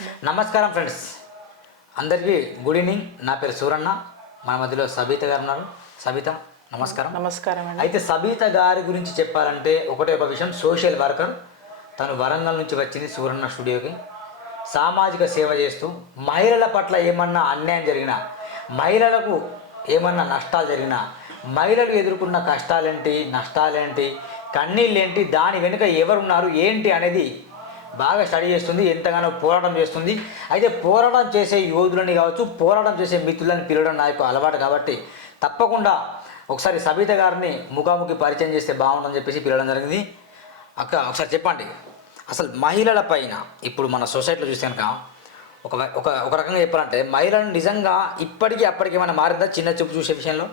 నమస్కారం ఫ్రెండ్స్. అందరికీ good evening. నా పేరు సూరన్న. మన మధ్యలో సబిత గారు ఉన్నారు. సబిత నమస్కారం. నమస్కారం అండి. అయితే సబిత గారి గురించి చెప్పాలంటే ఒకటే ఒక విషయం. Social worker. తను వరంగల్ నుంచి వచ్చింది సూరన్న స్టూడియోకి. సామాజిక సేవ చేస్తూ మహిళల పట్ల ఏమన్నా అన్యాయం జరిగినా మహిళలకు ఏమన్నా నష్టాలు జరిగినా మహిళలు ఎదుర్కొన్న కష్టాలేంటి నష్టాలేంటి కన్నీళ్ళేంటి దాని వెనుక ఎవరున్నారు ఏంటి అనేది బాగా స్టడీ చేస్తుంది ఎంతగానో పోరాటం చేస్తుంది. అయితే పోరాటం చేసే యోధులని కావచ్చు పోరాటం చేసే మిత్రులని పిలవడం నా యొక్క అలవాటు కాబట్టి తప్పకుండా ఒకసారి సబిత గారిని ముఖాముఖి పరిచయం చేస్తే బాగుంటుందని చెప్పేసి పిలవడం జరిగింది. అక్క ఒకసారి చెప్పండి. అసలు మహిళల పైన ఇప్పుడు మన సొసైటీలో చూస్తే కనుక ఒక ఒక ఒక రకంగా చెప్పాలంటే మహిళలను నిజంగా ఇప్పటికీ అప్పటికి ఏమైనా మారిందా? చిన్న చూపు చూసే విషయంలో?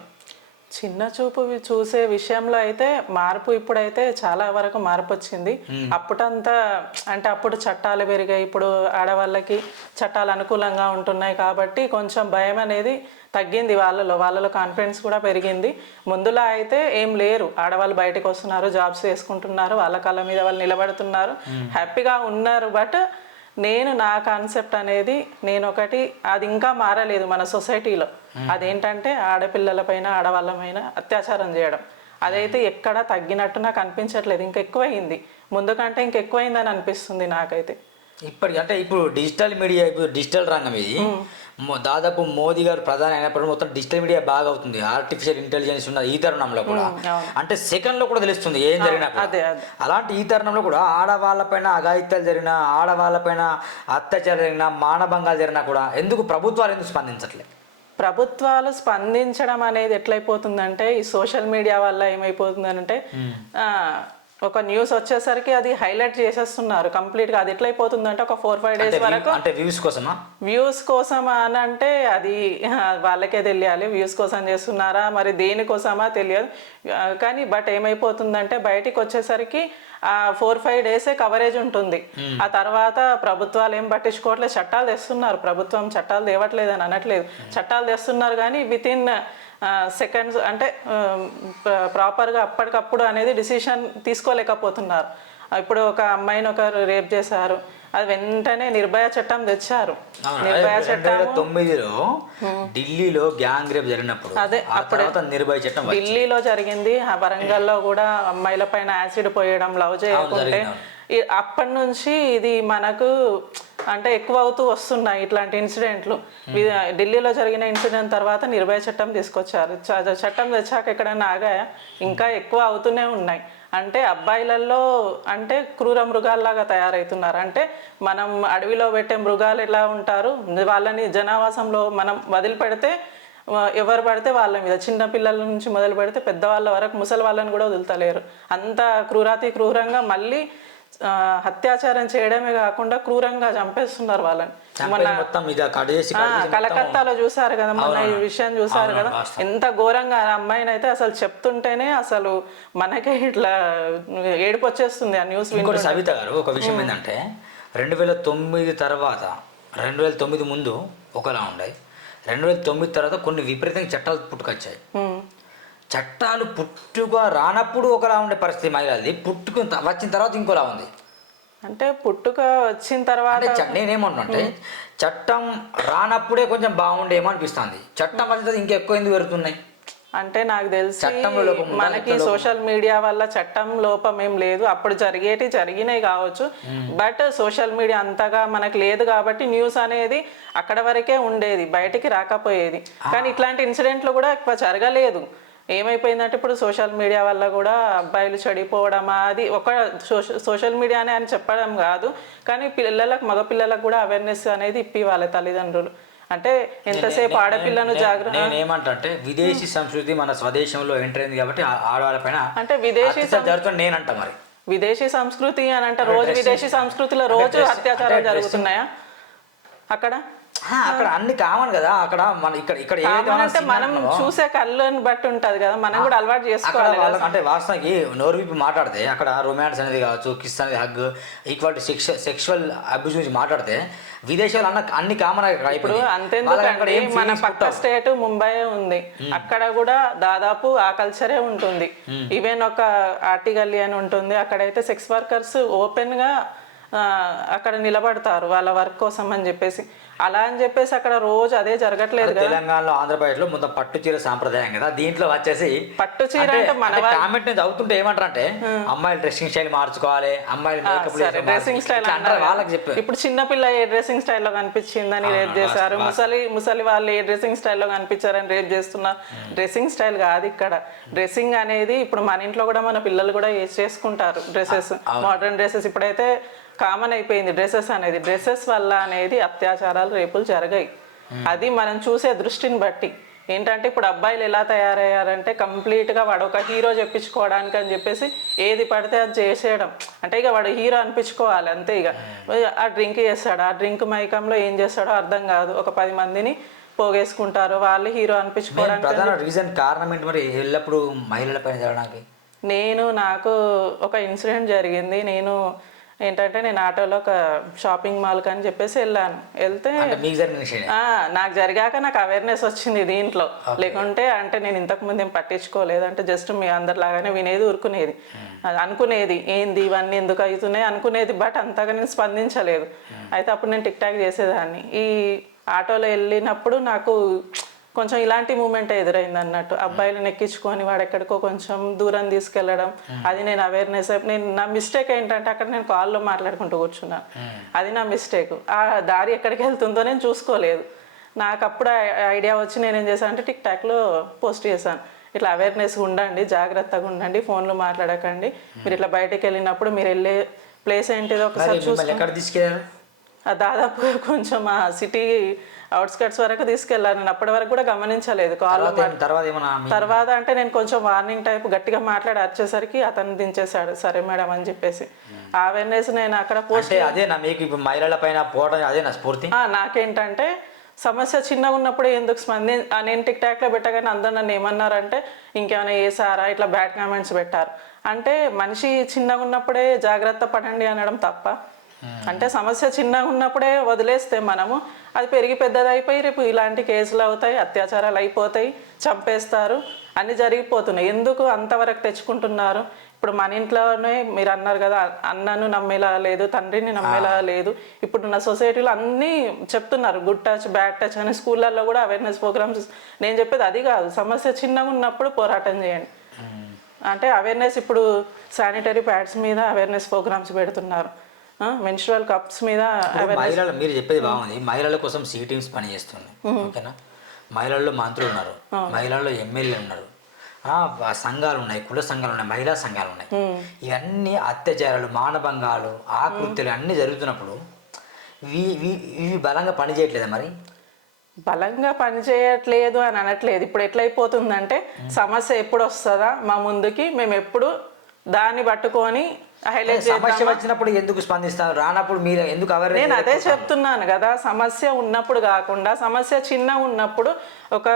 చిన్న చూపు చూసే విషయంలో అయితే మార్పు ఇప్పుడైతే చాలా వరకు మార్పు వచ్చింది అప్పుడంతా అంటే అప్పుడు చట్టాలు పెరిగాయి. ఇప్పుడు ఆడవాళ్ళకి చట్టాలు అనుకూలంగా ఉంటున్నాయి కాబట్టి కొంచెం భయం అనేది తగ్గింది వాళ్ళలో. వాళ్ళలో కాన్ఫిడెన్స్ కూడా పెరిగింది. ముందులా అయితే ఏం లేరు. ఆడవాళ్ళు బయటకు వస్తున్నారు జాబ్స్ చేసుకుంటున్నారు వాళ్ళ కాళ్ళ మీద వాళ్ళు నిలబడుతున్నారు. హ్యాపీగా ఉన్నారు బట్ నేను నా కాన్సెప్ట్ అనేది నేను ఒకటి అది ఇంకా మారలేదు మన సొసైటీలో అదేంటంటే ఆడపిల్లల పైన ఆడవాళ్ళ పైన అత్యాచారం చేయడం. అదైతే ఎక్కడ తగ్గినట్టు నాకు అనిపించట్లేదు. ఇంకా ఎక్కువైంది ముందు కంటే ఇంకా ఎక్కువైందని అనిపిస్తుంది నాకైతే. ఇప్పటికి అంటే ఇప్పుడు డిజిటల్ మీడియా ఇప్పుడు డిజిటల్ రంగం ఇది. దాదాపు మోదీ గారు ప్రధాని అయినప్పుడు మొత్తం డిజిటల్ మీడియా బాగా అవుతుంది. ఆర్టిఫిషియల్ ఇంటెలిజెన్స్ ఉన్న ఈ తరుణంలో కూడా. అంటే సెకండ్లో కూడా తెలుస్తుంది ఏం జరిగినా అలాంటి ఈ తరుణంలో కూడా ఆడవాళ్ళపైన అఘాయిత్యాలు జరిగినా ఆడవాళ్ళపైన అత్యాచారం జరిగినా మానభంగాలు జరిగినా కూడా ఎందుకు ప్రభుత్వాలు ఎందుకు స్పందించట్లేదు? ప్రభుత్వాలు స్పందించడం అనేది ఎట్లయిపోతుందంటే ఈ సోషల్ మీడియా వల్ల ఏమైపోతుందంటే ఒక న్యూస్ వచ్చేసరికి అది హైలైట్ చేసేస్తున్నారు. కంప్లీట్గా అది ఎట్లయిపోతుందంటే ఒక ఫోర్ ఫైవ్ డేస్ వరకు అంటే వ్యూస్ కోసమా? వ్యూస్ కోసం అని అంటే అది వాళ్ళకే తెలియాలి. వ్యూస్ కోసం చేస్తున్నారా? మరి దేనికోసమా తెలియదు. కానీ బట్ ఏమైపోతుందంటే బయటికి వచ్చేసరికి ఆ ఫోర్ ఫైవ్ డేసే కవరేజ్ ఉంటుంది. ఆ తర్వాత ప్రభుత్వాలు ఏం పట్టించుకోవట్లేదు. చట్టాలు తెస్తున్నారు. ప్రభుత్వం చట్టాలు తేవట్లేదు అని అనట్లేదు చట్టాలు తెస్తున్నారు కానీ విత్ ఇన్ సెకండ్స్ అంటే ప్రాపర్గా అప్పటికప్పుడు అనేది డిసిషన్ తీసుకోలేకపోతున్నారు. ఇప్పుడు ఒక అమ్మాయిని ఒకరు రేప్ చేశారు. అది వెంటనే నిర్భయ చట్టం తెచ్చారు. నిర్భయ చట్టం తొమ్మిదిలో ఢిల్లీలో గ్యాంగ్ రేప్ జరిగినప్పుడు అదే, తర్వాత నిర్భయ చట్టం. ఢిల్లీలో జరిగింది. ఆ వరంగల్లో కూడా అమ్మాయిల పైన యాసిడ్ పోయడం లవ్ చేయకుంటే అప్పటి నుంచి ఇది మనకు అంటే ఎక్కువ అవుతూ వస్తున్నాయి ఇట్లాంటి ఇన్సిడెంట్లు. ఢిల్లీలో జరిగిన ఇన్సిడెంట్ తర్వాత నిర్భయ చట్టం తీసుకొచ్చారు. చట్టం తెచ్చాక ఎక్కడైనా ఆగాయా? ఇంకా ఎక్కువ అవుతూనే ఉన్నాయి. అంటే అబ్బాయిలలో అంటే క్రూర మృగాల్లాగా తయారవుతున్నారు అంటే మనం అడవిలో పెట్టే మృగాలు ఎలా ఉంటారు? వాళ్ళని జనావాసంలో మనం వదిలిపెడితే ఎవరు పడితే వాళ్ళ మీద. చిన్న పిల్లల నుంచి మొదలు పెడితే పెద్దవాళ్ళ వరకు ముసలి వాళ్ళని కూడా వదులుతలేరు. అంత క్రూరాతి క్రూరంగా మళ్ళీ ఆ, అత్యాచారం చేయడమే కాకుండా క్రూరంగా చంపేస్తున్నారు వాళ్ళని. మొత్తం- కలకత్తాలో చూసారు కదా మొన్న ఈ విషయం చూసారు కదా. ఎంత ఘోరంగా ఆ అమ్మాయిని అయితే అసలు చెప్తుంటేనే అసలు మనకే ఇట్లా ఏడుపు వచ్చేస్తుంది ఆ న్యూస్ సవిత గారు ఒక విషయం ఏంటంటే రెండు వేల తొమ్మిది తర్వాత రెండు వేల తొమ్మిది ముందు ఒకలా ఉండే. రెండు వేల తొమ్మిది తర్వాత కొన్ని విపరీతంగా చట్టాలు పుట్టుకొచ్చాయి. చట్టాలు పుట్టుక రానప్పుడు ఒకలా ఉండే పరిస్థితి మహిళది పుట్టుకుని త- వచ్చిన తర్వాత ఇంకోలా ఉంది. అంటే పుట్టుక వచ్చిన తర్వాత అంటే చ- నేనేమంటున్నా అంటే చట్టం రానప్పుడే కొంచెం బాగుండేమో అనిపిస్తుంది. చట్టం వచ్చిన తర్వాత ఇంకెక్కువ ఎందుకు పెరుగుతున్నాయి? అంటే నాకు తెలిసి? మనకి సోషల్ మీడియా వల్ల చట్టం లోపం ఏం లేదు. అప్పుడు జరిగేటి జరిగినాయి కావచ్చు. బట్ సోషల్ మీడియా అంతగా మనకు లేదు కాబట్టి న్యూస్ అనేది అక్కడ వరకే ఉండేది. బయటికి రాకపోయేది. కానీ ఇట్లాంటి ఇన్సిడెంట్లు కూడా ఎక్కువ జరగలేదు. ఏమైపోయిందంటే ఇప్పుడు సోషల్ మీడియా వల్ల కూడా అబ్బాయిలు చెడిపోవడం అది ఒక సోషల్ మీడియానే అని చెప్పడం కాదు. కానీ పిల్లలకు మగ పిల్లలకు కూడా అవేర్నెస్ అనేది ఇప్పివ్వాలి తల్లిదండ్రులు. అంటే ఎంతసేపు ఆడపిల్లను జాగ్రత్త నేను విదేశీ సంస్కృతి మన స్వదేశంలో ఎంటర్ అయింది కాబట్టి ఆడవాళ్ళపైన ఆడవాళ్ళ పైన అంటే విదేశీ అత్యాచారం జరుగుతుంది మరి విదేశీ సంస్కృతి అని అంటే రోజు విదేశీ సంస్కృతిలో రోజు అత్యాచారాలు జరుగుతున్నాయా అక్కడ అక్కడ అన్ని కామన్ కదా అక్కడ మన ఇక్కడ ఇక్కడ అంటే మనం చూసే కళ్ళని బట్టి ఉంటది కదా మనం కూడా అలవాటు చేసుకోవాలి అంటే వాస్తవానికి నోరు విప్పి మాట్లాడితే అక్కడ రొమాన్స్ అనేది కావచ్చు కిస్ అనేది హగ్ ఈక్వాలిటీ సెక్ష సెక్షువల్ అబ్యూస్ గురించి మాట్లాడితే విదేశాలు అన్న అన్ని కామన్ ఇప్పుడు అంతెందుకండి మన పక్క స్టేట్ ముంబై ఉంది. అక్కడ కూడా దాదాపు ఆ కల్చరే ఉంటుంది. ఈవెన్ ఒక ఆర్టిగల్లీ అని ఉంటుంది. అక్కడైతే సెక్స్ వర్కర్స్ ఓపెన్గా అక్కడ నిలబడతారు వాళ్ళ వర్క్ కోసం అని చెప్పేసి. అలా అని చెప్పేసి అక్కడ రోజు అదే జరగట్లేదు తెలంగాణలో ఆంధ్రప్రదేశ్లో మొత్తం పట్టు చీర సాంప్రదాయం కదా. దీంట్లో వచ్చేసి పట్టు చీర అంటే మన కామెంట్ నేను చదువుతుంటే ఏమంటారు అంటే అమ్మాయిలు డ్రెస్సింగ్ స్టైల్ మార్చుకోవాలి అమ్మాయిలు డ్రెస్సింగ్ స్టైల్ అంటారు వాళ్ళకి చెప్పారు ఇప్పుడు చిన్న పిల్ల ఏ డ్రెస్సింగ్ స్టైల్లో కనిపించిందని రేప్ చేశారు? ముసలి ముసలి వాళ్ళు ఏ డ్రెస్సింగ్ స్టైల్లో కనిపించారని రేప్ చేస్తున్నారు డ్రెస్సింగ్ స్టైల్ కాదు ఇక్కడ. డ్రెస్సింగ్ అనేది ఇప్పుడు మన ఇంట్లో కూడా మన పిల్లలు కూడా చేసుకుంటారు డ్రెస్సెస్. Modern dresses. ఇప్పుడైతే కామన్ అయిపోయింది. డ్రెస్సెస్ అనేది. డ్రెస్సెస్ వల్ల అనేది అత్యాచారాలు రేపులు జరగాయి. అది మనం చూసే దృష్టిని బట్టి. ఏంటంటే ఇప్పుడు అబ్బాయిలు ఎలా తయారయ్యారంటే కంప్లీట్గా వాడు ఒక హీరో చెప్పించుకోవడానికి అని చెప్పేసి ఏది పడితే అది చేసేయడం. అంటే ఇక వాడు హీరో అనిపించుకోవాలి అంతే ఇక. ఆ డ్రింక్ చేస్తాడు. ఆ డ్రింక్ మైకంలో ఏం చేస్తాడో అర్థం కాదు. ఒక పది మందిని పోగేసుకుంటారు. వాళ్ళు హీరో అనిపించుకోవడానికి రీజన్ కారణం ఏంటి మరి? ఎల్లప్పుడు జరగడానికి? నేను నాకు ఒక ఇన్సిడెంట్ జరిగింది. నేను ఏంటంటే నేను ఆటోలో ఒక షాపింగ్ మాల్కి అని చెప్పేసి వెళ్ళాను. వెళ్తే నాకు జరిగాక నాకు అవేర్నెస్ వచ్చింది దీంట్లో. లేకుంటే అంటే నేను ఇంతకు ముందు ఏం పట్టించుకోలేదు. అంటే జస్ట్ మీ అందరిలాగానే వినేది ఊరుకునేది. అది అనుకునేది. ఏంది ఇవన్నీ ఎందుకు అవుతున్నాయి అనుకునేది బట్ అంతగా నేను స్పందించలేదు. అయితే అప్పుడు నేను టిక్ టాక్ చేసేదాన్ని. ఈ ఆటోలో వెళ్ళినప్పుడు నాకు కొంచెం ఇలాంటి మూమెంట్ ఎదురైంది అన్నట్టు. అబ్బాయిలను ఎక్కించుకొని వాడు ఎక్కడికో కొంచెం దూరం తీసుకెళ్ళడం. అది నేను అవేర్నెస్ నేను నా మిస్టేక్ ఏంటంటే అక్కడ నేను కాల్లో మాట్లాడుకుంటూ కూర్చున్నాను అది నా మిస్టేక్ ఆ దారి ఎక్కడికి వెళ్తుందో నేను చూసుకోలేదు. నాకు అప్పుడు ఐడియా వచ్చి నేను ఏం చేశాను అంటే టిక్ టాక్లో పోస్ట్ చేశాను. ఇట్లా అవేర్నెస్ ఉండండి జాగ్రత్తగా ఉండండి ఫోన్లో మాట్లాడకండి. మీరు ఇట్లా బయటికి వెళ్ళినప్పుడు మీరు వెళ్ళే ప్లేస్ ఏంటిదో ఒకసారి మరి మిమ్మల్ని ఎక్కడ తీసుకెళ్ళారు ఆ దాదాపు కొంచెం ఆ సిటీ అవుట్స్కట్స్ వరకు తీసుకెళ్ళాను. నేను అప్పటి వరకు కూడా గమనించలేదు కాల్ తర్వాత తర్వాత అంటే నేను కొంచెం వార్నింగ్ టైప్ గట్టిగా మాట్లాడి వచ్చేసరికి అతను దించేశాడు. సరే మేడం అని చెప్పేసి. అవేర్నెస్ నేను అక్కడ పోస్ట్ అంటే అదేనా మీకు ఇప్పుడు మహిళల పైన పోవడం అదేనా స్ఫూర్తి? ఆ, నాకేంటంటే సమస్య చిన్నగా ఉన్నప్పుడే ఎందుకు స్పంది నేను టిక్ టాక్లో పెట్టగానే అందరు నన్ను ఏమన్నారంటే ఇంకేమైనా వేసారా ఇట్లా బ్యాడ్ కామెంట్స్ పెట్టారు. అంటే మనిషి చిన్నగా ఉన్నప్పుడే జాగ్రత్త పడండి అనడం తప్ప అంటే సమస్య చిన్నగా ఉన్నప్పుడే వదిలేస్తే మనము అది పెరిగి పెద్దది అయిపోయి రేపు ఇలాంటి కేసులు అవుతాయి అత్యాచారాలు అయిపోతాయి చంపేస్తారు అన్ని జరిగిపోతున్నాయి. ఎందుకు అంతవరకు తెచ్చుకుంటున్నారు? ఇప్పుడు మన ఇంట్లోనే మీరు అన్నారు కదా అన్నను నమ్మేలా లేదు తండ్రిని నమ్మేలా లేదు. ఇప్పుడున్న సొసైటీలో అన్నీ చెప్తున్నారు. గుడ్ టచ్ బ్యాడ్ టచ్ అని స్కూళ్ళల్లో కూడా అవేర్నెస్ ప్రోగ్రామ్స్ నేను చెప్పేది అది కాదు. సమస్య చిన్నగా ఉన్నప్పుడు పోరాటం చేయండి. అంటే అవేర్నెస్ ఇప్పుడు శానిటరీ ప్యాడ్స్ మీద అవేర్నెస్ ప్రోగ్రామ్స్ పెడుతున్నారు. మెన్స్ట్రువల్ కప్స్ మీద మహిళలు మీరు చెప్పేది బాగుంది. మహిళల కోసం సి టీమ్స్ పనిచేస్తుంది. ఓకేనా? మహిళల్లో మంత్రులు ఉన్నారు. మహిళల్లో ఎమ్మెల్యేలు ఉన్నారు. సంఘాలు ఉన్నాయి. కుల సంఘాలు ఉన్నాయి. మహిళా సంఘాలు ఉన్నాయి. ఇవన్నీ అత్యాచారాలు మానభంగాలు ఆకృత్యాలు అన్నీ జరుగుతున్నప్పుడు ఇవి బలంగా పనిచేయట్లేదా మరి? బలంగా పనిచేయట్లేదు అని అనట్లేదు. ఇప్పుడు ఎట్లయిపోతుందంటే సమస్య ఎప్పుడు వస్తుందా మా ముందుకి మేము ఎప్పుడు దాన్ని పట్టుకొని సమస్య వచ్చినప్పుడు ఎందుకు స్పందిస్తారు? రానప్పుడు మీరు ఎందుకు నేను అవేర్నెస్ అదే చెప్తున్నాను కదా సమస్య ఉన్నప్పుడు కాకుండా సమస్య చిన్న ఉన్నప్పుడు ఒక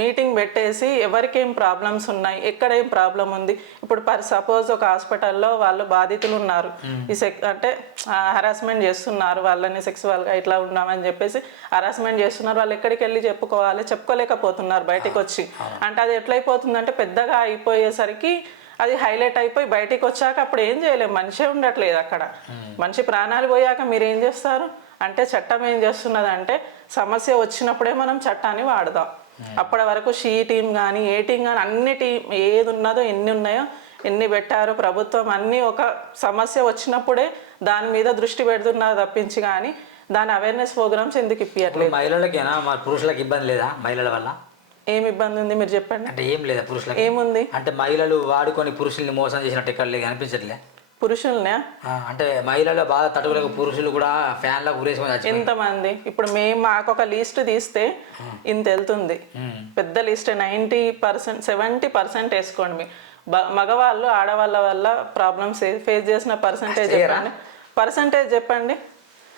మీటింగ్ పెట్టేసి ఎవరికి ప్రాబ్లమ్స్ ఉన్నాయి ఎక్కడ ఏం ప్రాబ్లం ఉంది? ఇప్పుడు పర్ సపోజ్ ఒక హాస్పిటల్లో వాళ్ళు బాధితులు ఉన్నారు. ఈ సెక్ అంటే హరాస్మెంట్ చేస్తున్నారు వాళ్ళని సెక్సువల్గా ఇట్లా ఉన్నామని చెప్పేసి హరాస్మెంట్ చేస్తున్నారు వాళ్ళు ఎక్కడికి వెళ్ళి చెప్పుకోవాలి చెప్పుకోలేకపోతున్నారు బయటికి వచ్చి అంటే అది ఎట్లయిపోతుందంటే పెద్దగా అయిపోయేసరికి అది హైలైట్ అయిపోయి బయటికి వచ్చాక అప్పుడు ఏం చేయలేము మనిషే ఉండట్లేదు అక్కడ. మనిషి ప్రాణాలు పోయాక మీరు ఏం చేస్తారు? అంటే చట్టం ఏం చేస్తున్నది అంటే సమస్య వచ్చినప్పుడే మనం చట్టాన్ని వాడదాం. అప్పటి వరకు షీ టీం కానీ ఏ టీం కానీ అన్ని టీం ఏది ఉన్నదో ఎన్ని ఉన్నాయో ఎన్ని పెట్టారో ప్రభుత్వం అన్నీ ఒక సమస్య వచ్చినప్పుడే దాని మీద దృష్టి పెడుతున్నారు తప్పించి కానీ దాని అవేర్నెస్ ప్రోగ్రామ్స్ ఎందుకు ఇప్పియట్లేదు? మహిళలకేనా మరి పురుషులకు ఇబ్బంది లేదా మహిళల వల్ల? ఏం ఇబ్బంది ఉంది మీరు చెప్పండి. అంటే ఏం లేదా పురుషులకి? ఏముంది? అంటే మహిళలు వాడుకొని పురుషుల్ని మోసం చేసినట్టు ఎక్కడ లేదు అనిపించట్లే. పురుషుల్నే? ఆ, అంటే మహిళల బాధ తట్టుకోలేక పురుషులు కూడా ఫ్యాన్లకు ఊరేసుకొని చచ్చిపోయారు. ఎంతమంది? ఇప్పుడు మేము మాకు ఒక లిస్ట్ తీస్తే ఇంత వెళ్తుంది. పెద్ద list ninety percent seventy percent వేసుకోండి మీ బ- మగవాళ్ళు ఆడవాళ్ళ వల్ల ప్రాబ్లమ్స్ ఫేస్ చేసిన పర్సంటేజ్ చెప్పండి. పర్సంటేజ్ చెప్పండి.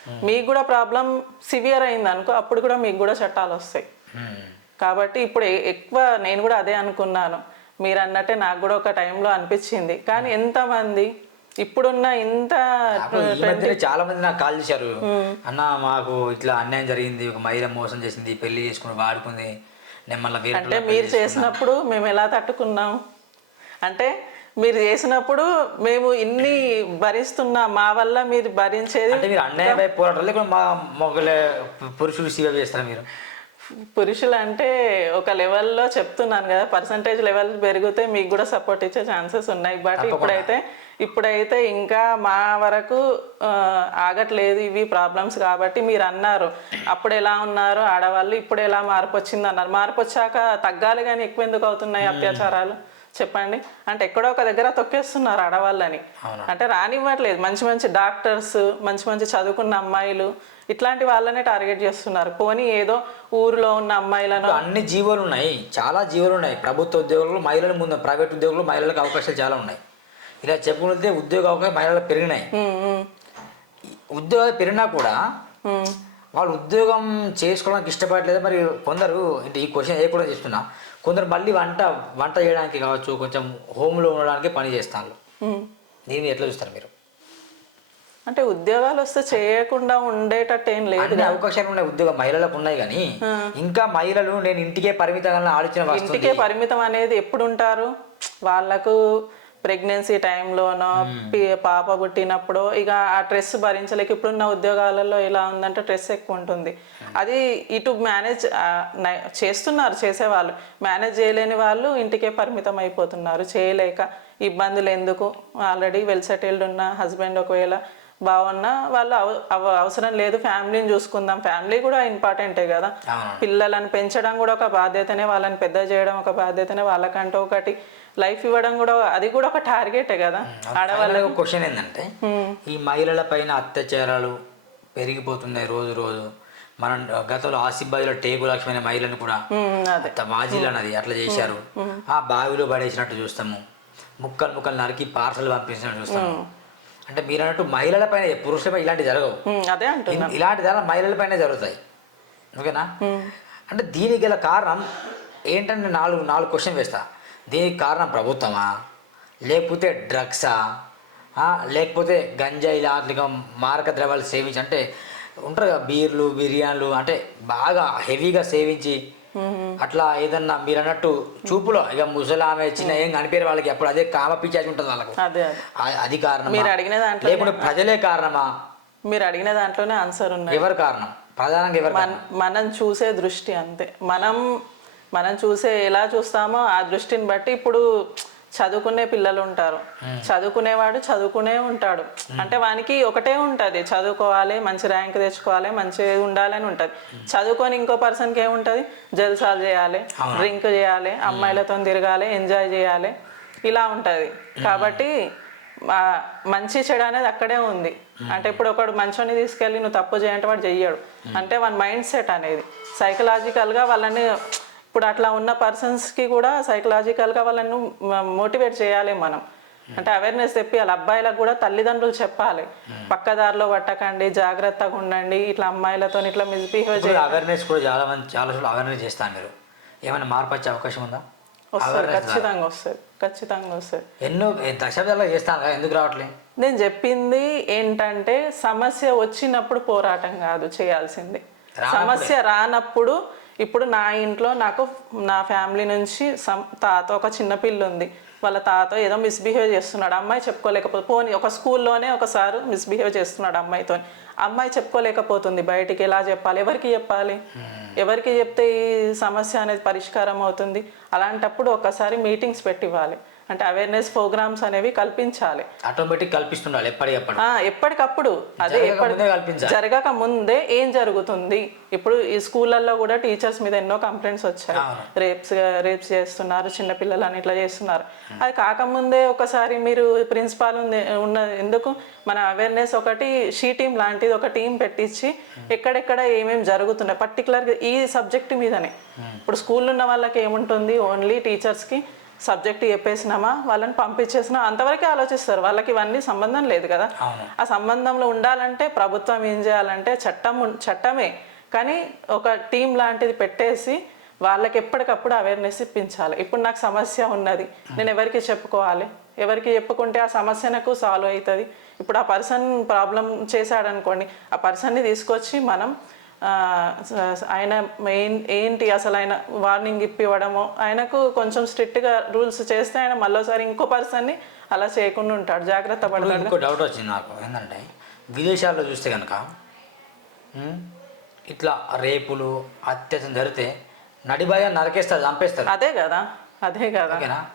మీకు కూడా ప్రాబ్లం సివియర్ అయింది అనుకో అప్పుడు కూడా మీకు కూడా చట్టాలు వస్తాయి. ఉమ్. కాబట్టి ఇప్పుడు ఎక్కువ నేను కూడా అదే అనుకున్నాను. మీరు అన్నట్టే నాకు కూడా ఒక టైంలో అనిపించింది. కానీ ఎంతమంది? ఇప్పుడున్న ఇంత చాలా మంది నాకు కాల్ చేశారు. అన్న మాకు ఇట్లా అన్యాయం జరిగింది. ఒక మహిళ మోసం చేసింది. పెళ్ళి చేసుకుని వాడుకుంది. నేను మళ్ళీ వేరే అంటే మీరు చేసినప్పుడు మేము ఎలా తట్టుకున్నాం? అంటే మీరు చేసినప్పుడు మేము ఇన్ని భరిస్తున్నా మా వల్ల మీరు భరించేది మీరు అన్యాయమై లేకపోతే మా మొగలే పురుషులు సేవ చేస్తారా మీరు? పురుషులు అంటే ఒక లెవెల్లో చెప్తున్నాను కదా పర్సంటేజ్ లెవెల్ పెరిగితే మీకు కూడా సపోర్ట్ ఇచ్చే ఛాన్సెస్ ఉన్నాయి. బట్ ఇప్పుడైతే ఇప్పుడైతే ఇంకా మా వరకు ఆగట్లేదు ఇవి ప్రాబ్లమ్స్ కాబట్టి మీరు అన్నారు. అప్పుడు ఎలా ఉన్నారు? ఆడవాళ్ళు ఇప్పుడు ఎలా మార్పు వచ్చింది అన్నారు. మార్పు వచ్చాక తగ్గాలి కానీ ఎక్కువ ఎందుకు అవుతున్నాయి అత్యాచారాలు? చెప్పండి. అంటే ఎక్కడో ఒక దగ్గర తొక్కేస్తున్నారు ఆడవాళ్ళని. అంటే రానివ్వట్లేదు. మంచి మంచి డాక్టర్స్ మంచి మంచి చదువుకున్న అమ్మాయిలు ఇట్లాంటి వాళ్ళనే టార్గెట్ చేస్తున్నారు. పోనీ ఏదో ఊరిలో ఉన్న అమ్మాయిలను అన్ని జీవోలు ఉన్నాయి. చాలా జీవోలు ఉన్నాయి. ప్రభుత్వ ఉద్యోగులు మహిళల ముందు ప్రైవేట్ ఉద్యోగులు మహిళలకు అవకాశాలు చాలా ఉన్నాయి. ఇలా చెప్పుకుంటే ఉద్యోగ అవకాశాలు మహిళలకు పెరిగినాయి. ఉద్యోగాలు పెరిగినా కూడా. వాళ్ళు ఉద్యోగం చేసుకోవడానికి ఇష్టపడలేదు. మరి కొందరు అంటే ఈ క్వశ్చన్ ఏ కూడా చేస్తున్నా కొందరు మళ్ళీ వంట వంట చేయడానికి కావచ్చు కొంచెం హోమ్లో ఉండడానికి పని చేస్తాను. దీన్ని ఎట్లా చూస్తారు మీరు? అంటే ఉద్యోగాలు వస్తే చేయకుండా ఉండేటట్టు ఏం లేదు అన్ని అవకాశాలు ఉన్నాయి ఉద్యోగం మహిళలకు ఉన్నాయి కానీ ఇంకా మహిళలు నేను ఇంటికే పరిమితంగా ఆలోచన ఇంటికే పరిమితం అనేది ఎప్పుడు ఉంటారు వాళ్ళకు ప్రెగ్నెన్సీ టైంలోనో పాప పుట్టినప్పుడు ఇక ఆ స్ట్రెస్ భరించలేక ఇప్పుడున్న ఉద్యోగాలలో ఎలా ఉందంటే స్ట్రెస్ ఎక్కువ ఉంటుంది అది ఇటు మేనేజ్ చేస్తున్నారు చేసేవాళ్ళు. మేనేజ్ చేయలేని వాళ్ళు ఇంటికే పరిమితం అయిపోతున్నారు చేయలేక ఇబ్బందులు ఎందుకు? ఆల్రెడీ వెల్ సెటిల్డ్ ఉన్న హస్బెండ్ ఒకవేళ బాగున్నా వాళ్ళు అవ- అవ- అవసరం లేదు ఫ్యామిలీని చూసుకుందాం. ఫ్యామిలీ కూడా ఇంపార్టెంటే కదా. పిల్లలను పెంచడం కూడా ఒక బాధ్యతనే వాళ్ళని పెద్ద చేయడం ఒక బాధ్యతనే వాళ్ళకంటూ ఒకటి లైఫ్ ఇవ్వడం కూడా అది కూడా ఒక టార్గెటే కదా. ఆడవాళ్ళ క్వశ్చన్ ఏంటంటే ఈ మహిళల పైన అత్యాచారాలు పెరిగిపోతున్నాయి రోజు రోజు. మనం గతంలో ఆసిఫాబాద్లో టేకు లక్ష్మి అనే మహిళను కూడా మాజీలు అన్నది అట్లా చేశారు. ఆ బావిలో పడేసినట్టు చూస్తాము. ముక్కలు ముక్కలు నరికి పార్సల్ పంపించినట్టు చూస్తాము. అంటే మీరు అన్నట్టు మహిళల పైన పురుషులపై ఇలాంటి జరగవు. అదే అంటున్నా. ఇన్- ఇలాంటి దాని మహిళల పైన జరుగుతాయి. ఓకేనా? అంటే దీనికి గల కారణం ఏంటంటే నాలుగు నాలుగు క్వశ్చన్ వేస్తా. దీనికి కారణం ప్రభుత్వమా? లేకపోతే డ్రగ్సా? లేకపోతే గంజాయి లాంటి మారక ద్రవ్యాలు సేవించి అంటే ఉంటారు కదా బీర్లు బిర్యానీలు అంటే బాగా హెవీగా సేవించి అట్లా ఏదన్నా మీరు అన్నట్టు చూపులో ఇక ముసలామె చిన్న ఏం కనిపించారు వాళ్ళకి ఎప్పుడు అదే కామ పిచ్చాచి ఉంటుంది వాళ్ళకు. అదే కారణం మీరు అడిగిన దాంట్లో లేకుంటే ప్రజలే కారణమా? మీరు అడిగిన దాంట్లోనే ఆన్సర్ ఉన్నాయి. ఎవరు కారణం? ప్రధానంగా ఎవరు మనం చూసే దృష్టి అంతే. మనం మనం చూసే ఎలా చూస్తామో ఆ దృష్టిని బట్టి ఇప్పుడు చదువుకునే పిల్లలు ఉంటారు. చదువుకునేవాడు చదువుకునే ఉంటాడు. అంటే వానికి ఒకటే ఉంటుంది. చదువుకోవాలి మంచి ర్యాంక్ తెచ్చుకోవాలి మంచిగా ఉండాలని ఉంటుంది. చదువుకొని ఇంకో పర్సన్కి ఏముంటుంది? జల్సాలు చేయాలి డ్రింక్ చేయాలి అమ్మాయిలతో తిరగాలి ఎంజాయ్ చేయాలి. ఇలా ఉంటుంది. కాబట్టి మంచి చెడు అనేది అక్కడే ఉంది. అంటే ఇప్పుడు ఒకడు మంచోని తీసుకెళ్ళి నువ్వు తప్పు చేయంటే వాడు చెయ్యడు. అంటే మన మైండ్ సెట్ అనేది సైకలాజికల్గా వాళ్ళని ఇప్పుడు అట్లా ఉన్న పర్సన్స్కి కూడా సైకలాజికల్గా వాళ్ళని మోటివేట్ చేయాలి మనం. అంటే అవేర్నెస్ తెప్పియాలి. అబ్బాయిలకు కూడా తల్లిదండ్రులు చెప్పాలి. పక్కదారిలో పట్టకండి జాగ్రత్తగా ఉండండి ఇట్లా అమ్మాయిలతో ఇట్లా మిస్బిహేవ్ ఇప్పుడు అవేర్నెస్ కూడా చాలా మంది చాలా చోట్ల అవేర్నెస్ చేస్తాను మీరు. ఏమైనా మార్పు వచ్చే అవకాశం ఉందా? వస్తుంది ఖచ్చితంగా వస్తుంది ఖచ్చితంగా వస్తుంది. ఎన్నో దశాబ్దాల్లో చేస్తాను ఎందుకు రావట్లేదు నేను చెప్పింది ఏంటంటే సమస్య వచ్చినప్పుడు పోరాటం కాదు చేయాల్సింది. సమస్య రానప్పుడు ఇప్పుడు నా ఇంట్లో నాకు నా ఫ్యామిలీ నుంచి సం తాత ఒక చిన్న పిల్ల ఉంది వాళ్ళ తాత ఏదో మిస్బిహేవ్ చేస్తున్నాడు. అమ్మాయి చెప్పుకోలేకపోతే పోనీ ఒక స్కూల్లోనే ఒకసారి మిస్బిహేవ్ చేస్తున్నాడు అమ్మాయితో. అమ్మాయి చెప్పుకోలేకపోతుంది. బయటికి ఎలా చెప్పాలి? ఎవరికి చెప్పాలి? ఎవరికి చెప్తే ఈ సమస్య అనేది పరిష్కారం అవుతుంది? అలాంటప్పుడు ఒకసారి మీటింగ్స్ పెట్టివ్వాలి అంటే అవేర్నెస్ ప్రోగ్రామ్స్ అనేవి కల్పించాలి. ఆటోమేటిక్ కల్పిస్తుండాలి ఎప్పటికప్పుడు. ఎప్పటికప్పుడు. అదే జరగక ఎప్పటి ముందే కల్పించాలి. జరగక ముందే ఏం జరుగుతుంది? ఇప్పుడు ఈ స్కూళ్ళల్లో కూడా టీచర్స్ మీద ఎన్నో కంప్లైంట్స్ వచ్చాయి. రేప్స్ రేప్స్ చేస్తున్నారు చిన్నపిల్లలని ఇట్లా చేస్తున్నారు. అది కాకముందే ఒకసారి మీరు ప్రిన్సిపాల్ ఉంది ఉన్న ఎందుకు? మన అవేర్నెస్ ఒకటి షీ టీమ్ లాంటిది ఒక టీం పెట్టించి ఎక్కడెక్కడ ఏమేమి జరుగుతున్నాయి? పర్టికులర్గా ఈ సబ్జెక్ట్ మీదనే. ఇప్పుడు స్కూల్ ఉన్న వాళ్ళకి ఏముంటుంది? ఓన్లీ టీచర్స్కి సబ్జెక్ట్ చెప్పేసినామా వాళ్ళని పంపించేసినా అంతవరకే ఆలోచిస్తారు. వాళ్ళకి ఇవన్నీ సంబంధం లేదు కదా. ఆ సంబంధంలో ఉండాలంటే ప్రభుత్వం ఏం చేయాలంటే చట్టం చట్టమే. కానీ ఒక టీం లాంటిది పెట్టేసి వాళ్ళకి ఎప్పటికప్పుడు అవేర్నెస్ ఇప్పించాలి. ఇప్పుడు నాకు సమస్య ఉన్నది. నేను ఎవరికి చెప్పుకోవాలి? ఎవరికి చెప్పుకుంటే ఆ సమస్య నాకు సాల్వ్ అవుతుంది? ఇప్పుడు ఆ పర్సన్ ప్రాబ్లం చేశాడనుకోండి ఆ పర్సన్ని తీసుకొచ్చి మనం ఆయన మెయిన్ ఏంటి అసలు ఆయన వార్నింగ్ ఇప్పివ్వడము ఆయనకు కొంచెం స్ట్రిక్ట్గా రూల్స్ చేస్తే ఆయన మళ్ళీసారి ఇంకో పర్సన్ని అలా చేయకుండా ఉంటాడు. జాగ్రత్త పడతాడు ఇంకో డౌట్ వచ్చింది నాకు. ఏంటంటే విదేశాల్లో చూస్తే కనుక ఇట్లా రేపులు అత్యాచారం జరిగితే నడిబాయ నరకేస్తారు చంపేస్తారు. అదే కదా అదే కదా. ఓకేనా?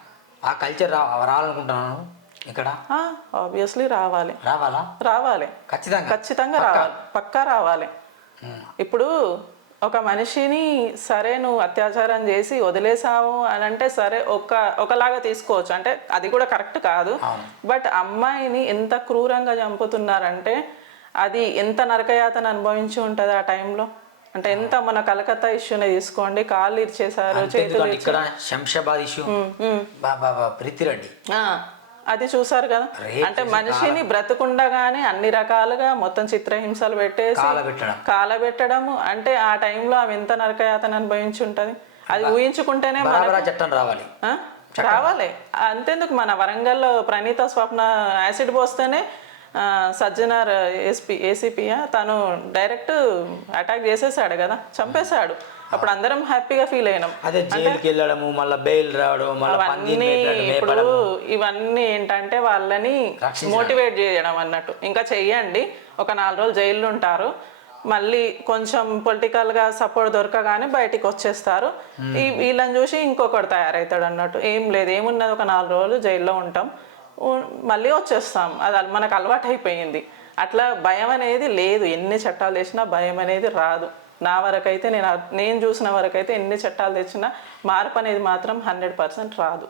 ఆ కల్చర్ రా రావాలనుకుంటున్నాను ఇక్కడ? ఆబ్వియస్లీ రావాలి. రావాలా? రావాలి. ఖచ్చితంగా. ఖచ్చితంగా రావాలి. పక్కా రావాలి. ఇప్పుడు ఒక మనిషిని సరే నువ్వు అత్యాచారం చేసి వదిలేసావు అని అంటే సరే ఒక ఒకలాగా తీసుకోవచ్చు. అంటే అది కూడా కరెక్ట్ కాదు. బట్ అమ్మాయిని ఎంత క్రూరంగా చంపుతున్నారంటే అది ఎంత నరకయాతన అనుభవించి ఉంటుంది ఆ టైంలో? అంటే ఎంత మన కలకత్తా ఇష్యూనే తీసుకోండి కాళ్ళు ఇచ్చేసారు చేతులు ఇక్కడ శంషాబాద్ ఇష్యూ. ప్రీతిరెడ్డి అది చూసారు కదా? అంటే మనిషిని బ్రతకుండగానే అన్ని రకాలుగా మొత్తం చిత్రహింసలు పెట్టేసి కాలబెట్టడం. కాలబెట్టడము. అంటే ఆ టైంలో ఆమె ఎంత నరకయాతన అనుభవించి ఉంటుంది. అది ఊహించుకుంటేనే చట్టం రావాలి? రావాలి. అంతేందుకు మన వరంగల్లో ప్రణీత స్వప్న యాసిడ్ పోస్తేనే సజ్జనార్ ఎస్పీ ఏసీపీయా? తను డైరెక్ట్ అటాక్ చేసేసాడు కదా? చంపేశాడు. అప్పుడు అందరం హ్యాపీగా ఫీల్ అయినాం. అదే జైలుకి వెళ్ళడము మళ్ళీ బెయిల్ రావడం మళ్ళీ ఇప్పుడు ఇవన్నీ ఏంటంటే వాళ్ళని. మోటివేట్ చేయడం అన్నట్టు. ఇంకా చెయ్యండి. ఒక నాలుగు రోజులు జైల్లో ఉంటారు. మళ్ళీ కొంచెం పొలిటికల్గా సపోర్ట్ దొరకగానే బయటికి వచ్చేస్తారు. ఈ వీళ్ళని చూసి ఇంకొకటి తయారవుతాడు అన్నట్టు. ఏం లేదు ఏమున్నది ఒక నాలుగు రోజులు జైల్లో ఉంటాం. మళ్ళీ వచ్చేస్తాం. అది మనకు అలవాటు అయిపోయింది అట్లా భయం అనేది లేదు. ఎన్ని చట్టాలు తెచ్చినా భయం అనేది రాదు. నా వరకైతే నేను నేను చూసిన వరకైతే ఎన్ని చట్టాలు తెచ్చినా మార్పు అనేది మాత్రం హండ్రెడ్ పర్సెంట్ రాదు.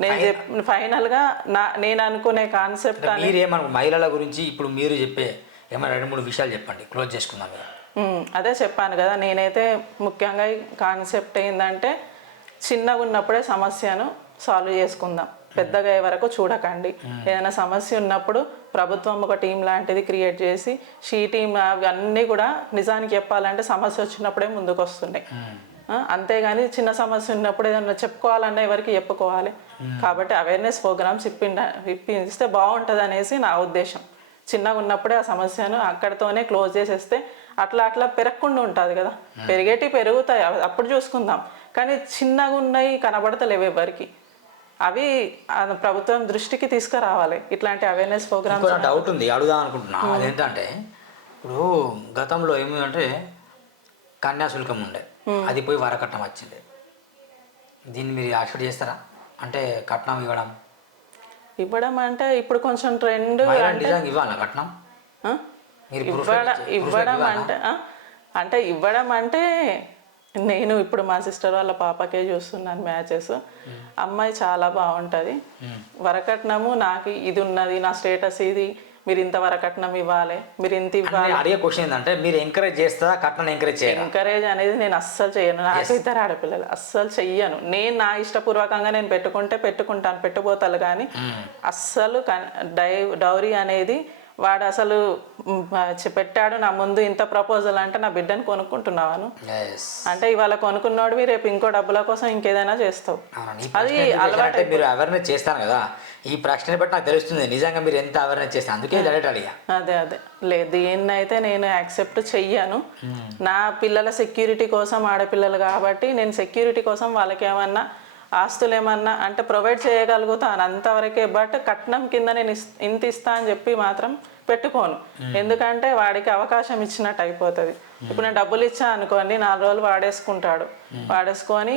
నేను చెప్ ఫైనల్గా నా నేను అనుకునే కాన్సెప్ట్ మీరేమను మహిళల గురించి ఇప్పుడు మీరు చెప్పే ఏమైనా రెండు మూడు విషయాలు చెప్పండి. క్లోజ్ చేసుకుందాం అదే చెప్పాను కదా నేనైతే ముఖ్యంగా ఈ కాన్సెప్ట్ ఏంటంటే చిన్నగా ఉన్నప్పుడే సమస్యను సాల్వ్ చేసుకుందాం. పెద్దగా అయ్యే వరకు చూడకండి. ఏదైనా సమస్య ఉన్నప్పుడు ప్రభుత్వం ఒక టీం లాంటిది క్రియేట్ చేసి షీ టీం అవన్నీ కూడా నిజానికి చెప్పాలంటే సమస్య వచ్చినప్పుడే ముందుకు వస్తున్నాయి అంతేగాని చిన్న సమస్య ఉన్నప్పుడు ఏదైనా చెప్పుకోవాలన్నా ఎవరికి చెప్పుకోవాలి. కాబట్టి అవేర్నెస్ ప్రోగ్రామ్స్ ఇప్పిండ ఇప్పిస్తే బాగుంటుంది అనేసి నా ఉద్దేశం. చిన్నగా ఉన్నప్పుడే ఆ సమస్యను అక్కడితోనే క్లోజ్ చేసేస్తే అట్లా అట్లా పెరగకుండా ఉంటుంది కదా. పెరిగేటి పెరుగుతాయి. అప్పుడు చూసుకుందాం. కానీ చిన్నగా ఉన్నాయి కనబడతలేవు ఎవరికి. అవి ప్రభుత్వం దృష్టికి తీసుకురావాలి. ఇట్లాంటి అవేర్నెస్ ప్రోగ్రామ్స్ ఇంకో డౌట్ ఉంది. అడుగుదాం అనుకుంటున్నా. అదేంటంటే ఇప్పుడు గతంలో ఏమిటంటే కన్యాశుల్కం ఉండే. అది పోయి వరకట్నం వచ్చింది. దీన్ని మీరు యాక్సెప్ట్ చేస్తారా? అంటే కట్నం ఇవ్వడం. ఇవ్వడం అంటే ఇప్పుడు కొంచెం ట్రెండ్ ఇవ్వాలా కట్నం? ఇవ్వడం అంటే? అంటే ఇవ్వడం అంటే నేను ఇప్పుడు మా సిస్టర్ వాళ్ళ పాపకే చూస్తున్నాను మ్యాచెస్ అమ్మాయి చాలా బాగుంటుంది. వరకట్నము నాకు ఇది ఉన్నది నా స్టేటస్ ఇది మీరు ఇంత వరకట్నం ఇవ్వాలి మీరు ఇంత ఇవ్వాలి. అడిగే క్వశ్చన్ ఏంటంటే మీరు ఎంకరేజ్ చేస్తారా కట్నం ఎంకరేజ్ చేయరా? ఎంకరేజ్ అనేది నేను అస్సలు చేయను. నాకు ఇద్దరు ఆడపిల్లలు అస్సలు చెయ్యను. నేను నా ఇష్టపూర్వకంగా నేను పెట్టుకుంటే పెట్టుకుంటాను పెట్టుబోతాలు కానీ అస్సలు కన్- డై డౌరీ అనేది వాడు అసలు పెట్టాడు నా ముందు ఇంత ప్రపోజల్ అంటే నా బిడ్డను కొనుక్కుంటున్నావాను అంటే ఇవాళ కొనుక్కున్నోడివి రేపు ఇంకో డబ్బుల కోసం ఇంకేదైనా చేస్తావు. అది అంటే మీరు అవేర్నెస్ చేస్తాను కదా. ఈ ప్రశ్న బట్టి నాకు తెలుస్తుంది నిజంగా మీరు ఎంత అవేర్నెస్ చేస్తారు. అందుకే అదే అదే. లేదు దీన్ని అయితే నేను యాక్సెప్ట్ చెయ్యను. నా పిల్లల సెక్యూరిటీ కోసం ఆడపిల్లలు కాబట్టి నేను సెక్యూరిటీ కోసం వాళ్ళకి ఏమన్నా ఆస్తులు ఏమన్నా అంటే ప్రొవైడ్ చేయగలుగుతాను అంతవరకే బట్ కట్నం కింద నేను ఇంత ఇస్తా అని చెప్పి మాత్రం పెట్టుకోను. ఎందుకంటే వాడికి అవకాశం ఇచ్చినట్టు అయిపోతుంది. ఇప్పుడు నేను డబ్బులు ఇచ్చా అనుకోండి నాలుగు రోజులు వాడేసుకుంటాడు. వాడేసుకొని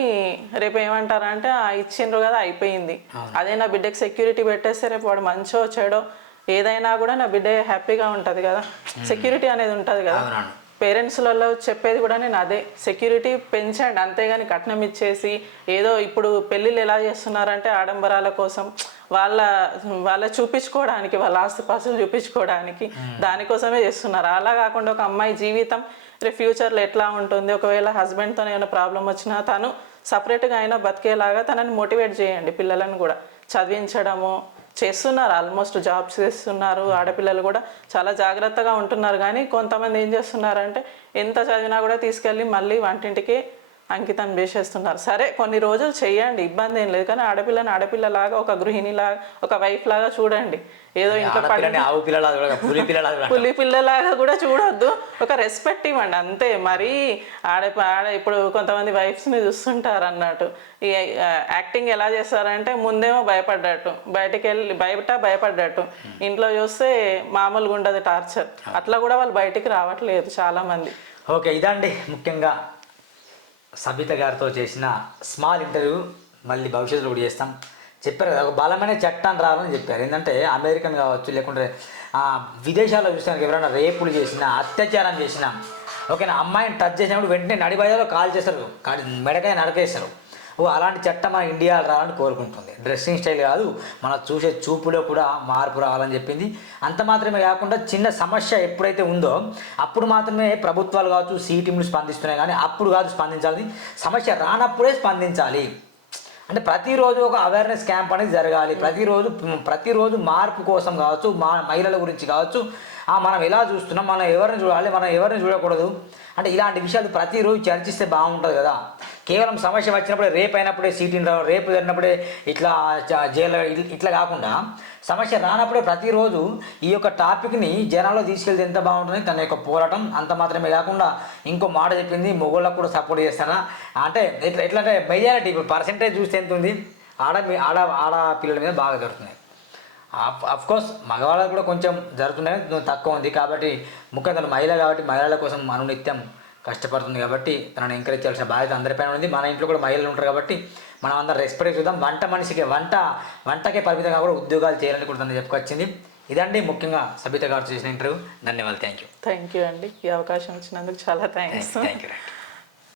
రేపు ఏమంటారంటే "ఆ, ఇచ్చిండ్రు కదా అయిపోయింది. అదే నా బిడ్డకి సెక్యూరిటీ పెట్టేస్తే రేపు వాడు మంచో చెడో ఏదైనా కూడా నా బిడ్డ హ్యాపీగా ఉంటుంది కదా. సెక్యూరిటీ అనేది ఉంటుంది కదా. పేరెంట్స్లలో చెప్పేది కూడా నేను అదే. సెక్యూరిటీ పెంచండి. అంతేగాని కట్నం ఇచ్చేసి ఏదో ఇప్పుడు పెళ్ళిళ్ళు ఎలా చేస్తున్నారంటే ఆడంబరాల కోసం వాళ్ళ వాళ్ళ చూపించుకోవడానికి వాళ్ళ ఆస్తిపాస్తులు చూపించుకోవడానికి దానికోసమే చేస్తున్నారు. అలా కాకుండా ఒక అమ్మాయి జీవితం రేపు ఫ్యూచర్లో ఎట్లా ఉంటుంది? ఒకవేళ హస్బెండ్తో ఏమైనా ప్రాబ్లం వచ్చినా తను సపరేట్గా అయినా బతికేలాగా తనని మోటివేట్ చేయండి పిల్లలను కూడా. చదివించడము చేస్తున్నారు ఆల్మోస్ట్ జాబ్స్ చేస్తున్నారు ఆడపిల్లలు కూడా చాలా జాగ్రత్తగా ఉంటున్నారు. కానీ కొంతమంది ఏం చేస్తున్నారంటే ఎంత చదివినా కూడా తీసుకెళ్ళి మళ్ళీ వంటింటికి అంకితం చేసేస్తున్నారు సరే కొన్ని రోజులు చెయ్యండి ఇబ్బంది ఏం లేదు. కానీ ఆడపిల్లని ఆడపిల్లలాగా ఒక గృహిణిలాగా ఒక వైఫ్ లాగా చూడండి. ఏదో ఇంట్లో పులి పిల్లలాగా కూడా చూడొద్దు. ఒక రెస్పెక్ట్ ఇవ్వండి అంతే. మరి ఆడ ఆడ ఇప్పుడు కొంతమంది వైఫ్స్ని చూస్తుంటారు అన్నట్టు. ఈ యాక్టింగ్ ఎలా చేస్తారంటే ముందేమో భయపడ్డట్టు. బయటికి వెళ్ళి బయట భయపడ్డట్టు. ఇంట్లో చూస్తే మామూలుగా ఉండదు టార్చర్ అట్లా కూడా వాళ్ళు బయటికి రావట్లేదు చాలా మంది ఓకే ఇదండి ముఖ్యంగా సబిత గారితో చేసిన స్మాల్ ఇంటర్వ్యూ మళ్ళీ భవిష్యత్తులో కూడా చేస్తాం. చెప్పారు కదా ఒక బలమైన చట్టాన్ని రావాలని చెప్పారు. ఏంటంటే అమెరికన్ కావచ్చు లేకుంటే విదేశాల్లో చూసానికి ఎవరైనా రేపులు చేసినా అత్యాచారం చేసినా ఓకేనా అమ్మాయిని టచ్ చేసినప్పుడు వెంటనే నడిబయలో కాల్ చేస్తారు. కాడి మెడకాయ నడకేస్తారు అలాంటి చట్టం మన ఇండియాలో రావాలని కోరుకుంటుంది. డ్రెస్సింగ్ స్టైల్ కాదు మన చూసే చూపులో కూడా మార్పు రావాలని చెప్పింది. అంత మాత్రమే కాకుండా చిన్న సమస్య ఎప్పుడైతే ఉందో అప్పుడు మాత్రమే ప్రభుత్వాలు కావచ్చు సీటీములు స్పందిస్తున్నాయి కానీ అప్పుడు కాదు స్పందించాలి సమస్య రానప్పుడే స్పందించాలి. అంటే ప్రతిరోజు ఒక అవేర్నెస్ క్యాంప్ అనేది జరగాలి. ప్రతిరోజు ప్రతిరోజు మార్పు కోసం కావచ్చు మా మహిళల గురించి కావచ్చు మనం ఎలా చూస్తున్నాం మనం ఎవరిని చూడాలి మనం ఎవరిని చూడకూడదు? అంటే ఇలాంటి విషయాలు ప్రతిరోజు చర్చిస్తే బాగుంటుంది కదా. కేవలం సమస్య వచ్చినప్పుడే రేపు అయినప్పుడే సీటీని రావడం రేపు జరిగినప్పుడే ఇట్లా జైలు ఇట్లా కాకుండా సమస్య రానప్పుడే ప్రతిరోజు ఈ యొక్క టాపిక్ని జనాల్లో తీసుకెళ్తే ఎంత బాగుంటుంది తన యొక్క పోరాటం అంత మాత్రమే కాకుండా ఇంకో మాట చెప్పింది మొగోళ్ళకు కూడా సపోర్ట్ చేస్తారా? అంటే ఎట్లా ఎట్లా అంటే మెజారిటీ ఇప్పుడు పర్సంటేజ్ చూస్తే ఎంత ఉంది? ఆడ మీ- ఆడ ఆడ పిల్లల మీద బాగా జరుగుతున్నాయి. అఫ్ కోర్స్ మగవాళ్ళకు కూడా కొంచెం జరుగుతున్నాయి తక్కువ ఉంది. కాబట్టి ముఖ్యంగా మహిళ కాబట్టి మహిళల కోసం అనునిత్యం కష్టపడుతుంది కాబట్టి తనను ఎంకరేజ్ చేయాల్సిన బాధ్యత అందరిపైన ఉంది. మన ఇంట్లో కూడా మహిళలు ఉంటారు కాబట్టి మనం అందరం రెస్పెక్ట్ చూద్దాం. వంట మనిషికి వంట వంటకే పరిమితంగా కూడా ఉద్యోగాలు చేయాలని కూడా తను చెప్పుకొచ్చింది. ఇదండి ముఖ్యంగా సబిత గారు చేసిన ఇంటర్వ్యూ ధన్యవాదాలు. థ్యాంక్ యూ థ్యాంక్ యూ అండి. ఈ అవకాశం ఇచ్చినందుకు చాలా థ్యాంక్స్ థ్యాంక్ యూ